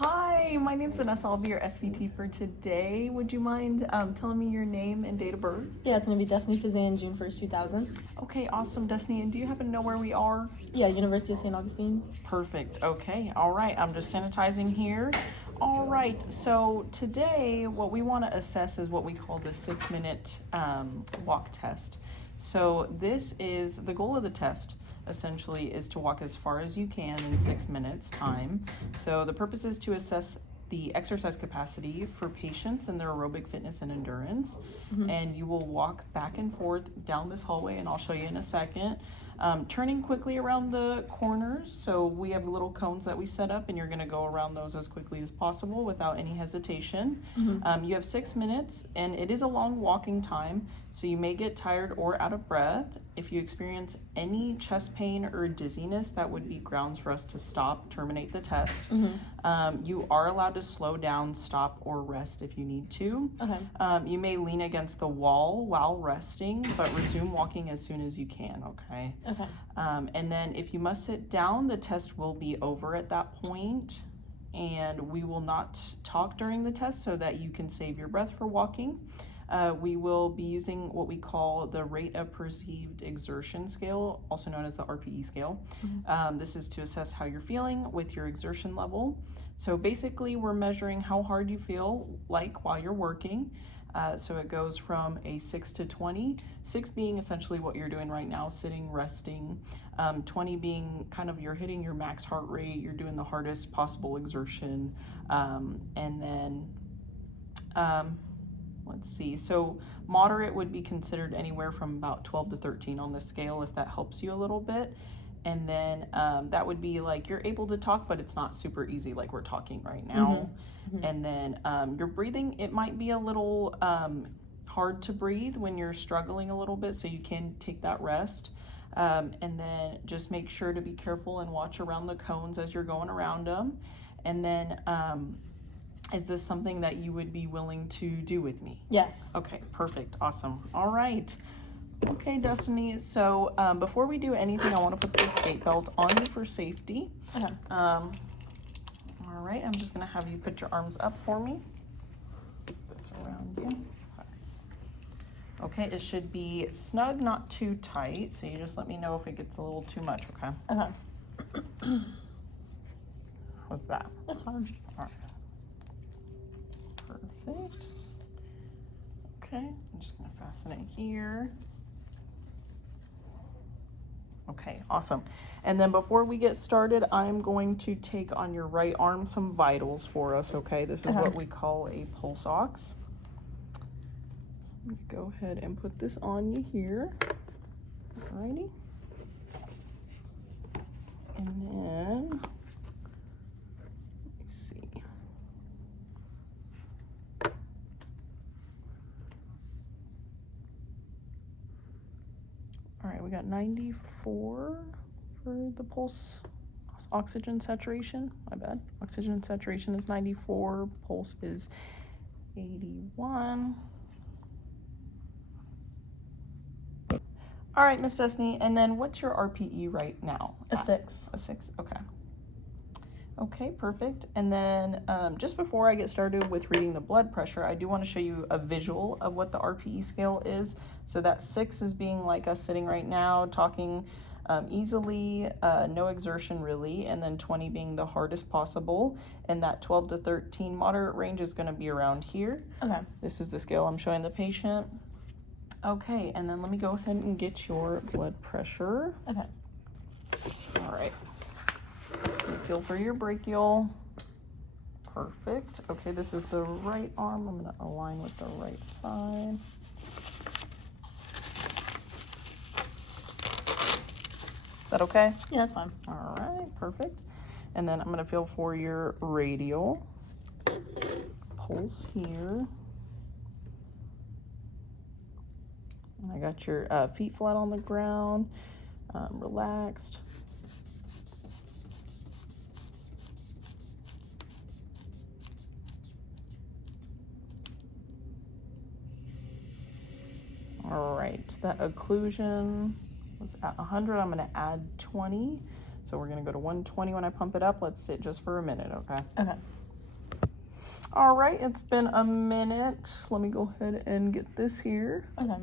Hi, my name's Vanessa. I'll be your SVT for today. Would you mind telling me your name and date of birth? Yeah, it's gonna be Destiny Fazan, June 1st, 2000. Okay, awesome, Destiny. And do you happen to know where we are? Yeah, University of St. Augustine. Perfect. Okay, all right. I'm just sanitizing here. All right, so today what we want to assess is what we call the 6-minute walk test. So this is the goal of the test. Essentially is to walk as far as you can in 6 minutes time. So the purpose is to assess the exercise capacity for patients and their aerobic fitness and endurance. And you will walk back and forth down this hallway, and I'll show you in a second. Turning quickly around the corners. So we have little cones that we set up, and you're going to go around those as quickly as possible without any hesitation. You have 6 minutes, and it is a long walking time, so you may get tired or out of breath. If you experience any chest pain or dizziness, that would be grounds for us to stop, terminate the test. You are allowed to slow down, stop, or rest if you need to. Okay. You may lean against the wall while resting, but resume walking as soon as you can, okay? Okay. And then if you must sit down, the test will be over at that point, and we will not talk during the test so that you can save your breath for walking. We will be using what we call the rate of perceived exertion scale, also known as the RPE scale. This is to assess how you're feeling with your exertion level. So basically we're measuring how hard you feel like while you're working. So it goes from a 6 to 20, 6 being essentially what you're doing right now, sitting, resting, 20 being kind of you're hitting your max heart rate, you're doing the hardest possible exertion, and then let's see, so moderate would be considered anywhere from about 12 to 13 on the scale, if that helps you a little bit. And then that would be like you're able to talk, but it's not super easy like we're talking right now. And then your breathing, it might be a little hard to breathe when you're struggling a little bit, so you can take that rest. And then just make sure to be careful and watch around the cones as you're going around them. And then is this something that you would be willing to do with me? Yes. Okay, perfect, awesome. All right. Okay, Destiny, so before we do anything, I want to put this gait belt on you for safety. Okay. All right, I'm just going to have you put your arms up for me. Put this around you. Okay, it should be snug, not too tight, so you just let me know if it gets a little too much, okay? Okay. What's that? That's fine. All right. Perfect. Okay, I'm just going to fasten it here. Okay, awesome. And then before we get started, I'm going to take on your right arm some vitals for us, okay? This is what we call a pulse ox. Go ahead and put this on you here. Alrighty. And then, let me see. All right, we got 94 for the pulse oxygen saturation. My bad. Oxygen saturation is 94, pulse is 81. All right, Miss Destiny, and then what's your RPE right now? A 6. A 6, okay. Okay, perfect. And then just before I get started with reading the blood pressure, I do want to show you a visual of what the RPE scale is. So that 6 is being like us sitting right now, talking easily, no exertion really, and then 20 being the hardest possible. And that 12 to 13 moderate range is going to be around here. Okay. This is the scale I'm showing the patient. Okay, and then let me go ahead and get your blood pressure. Okay. All right. Feel for your brachial. Perfect. Okay, this is the right arm. I'm going to align with the right side. Is that okay? Yeah, that's fine. All right, perfect. And then I'm going to feel for your radial. Pulse here. And I got your feet flat on the ground, relaxed. All right, that occlusion was at 100. I'm going to add 20. So we're going to go to 120 when I pump it up. Let's sit just for a minute, okay? Okay. All right, it's been a minute. Let me go ahead and get this here. Okay.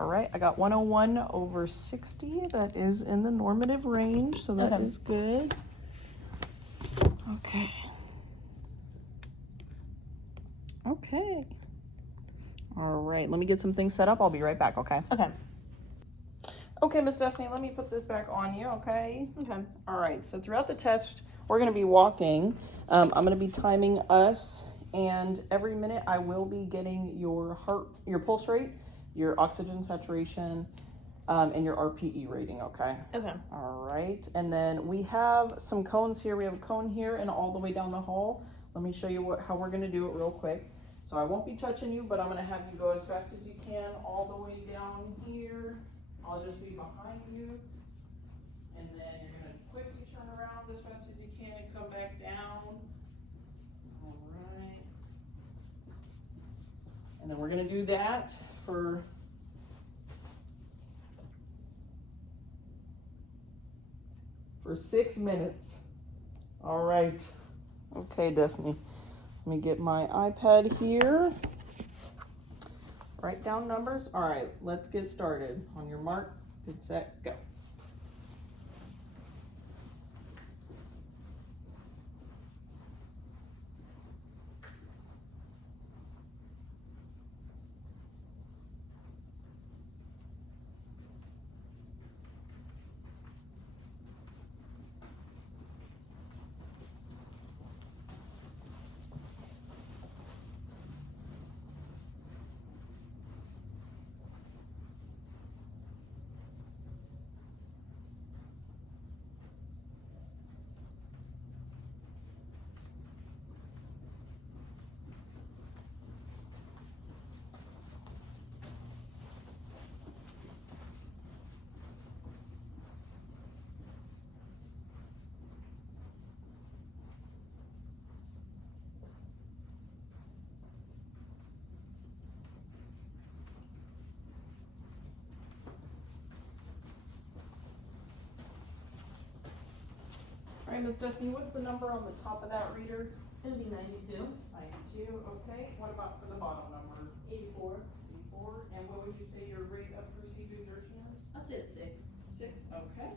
All right, I got 101 over 60. That is in the normative range, so that Okay. is good. Okay. Okay. All right, let me get some things set up. I'll be right back, okay? Okay. Okay, Miss Destiny, let me put this back on you, okay? Okay. All right, so throughout the test, we're gonna be walking. I'm gonna be timing us, and every minute I will be getting your pulse rate, your oxygen saturation, and your RPE rating, okay? Okay. All right, and then we have some cones here. We have a cone here and all the way down the hall. Let me show you how we're gonna do it real quick. So I won't be touching you, but I'm gonna have you go as fast as you can all the way down here. I'll just be behind you. And then you're gonna quickly turn around as fast as you can and come back down. All right. And then we're gonna do that for for 6 minutes. All right. Okay, Destiny. Let me get my iPad here. Write down numbers. All right, let's get started. On your mark, get set, go. All right, Miss Destiny, what's the number on the top of that reader? It's gonna be 92. 92, okay. What about for the bottom number? 84. 84. And what would you say your rate of perceived exertion is? I said 6. 6, okay.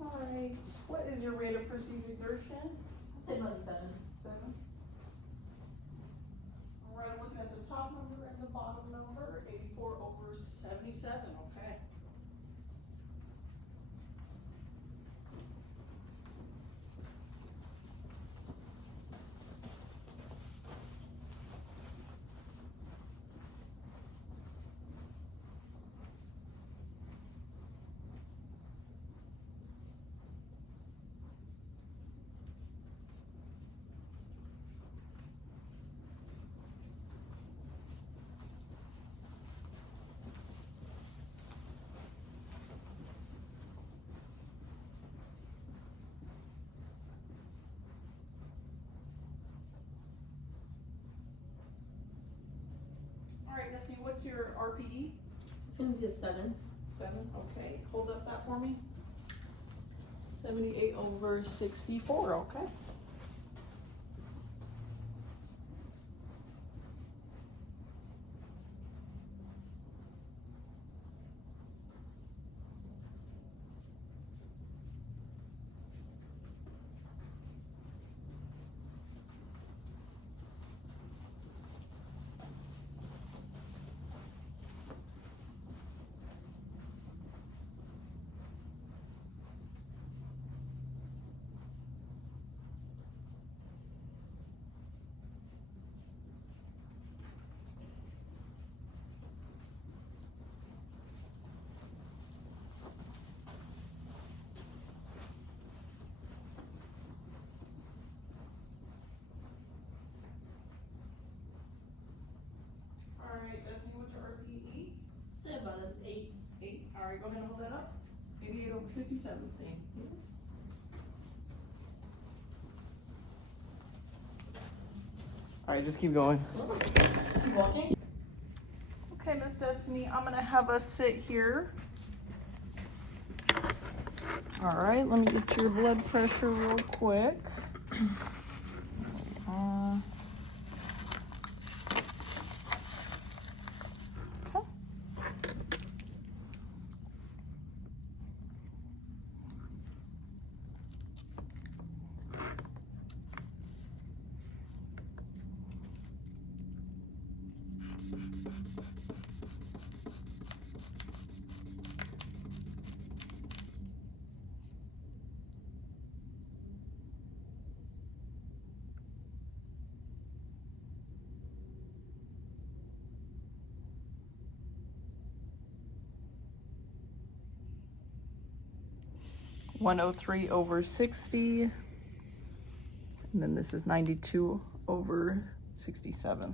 All right, what is your rate of perceived exertion? I said 97. 7. All right, I'm looking at the top number and the bottom number, 84 over 77, okay. Destiny, what's your RPE? It's gonna be a 7. 7, okay. Hold up that for me. 78 over 64, okay. All right, Destiny, what's your RPE? Say about an 8. 8. All right, go ahead and hold that up. 88 over 57 thing. All right, just keep going. Just keep walking. Okay, Miss Destiny, I'm gonna have us sit here. All right, let me get your blood pressure real quick. Okay. 103 over 60, and then this is 92 over 67.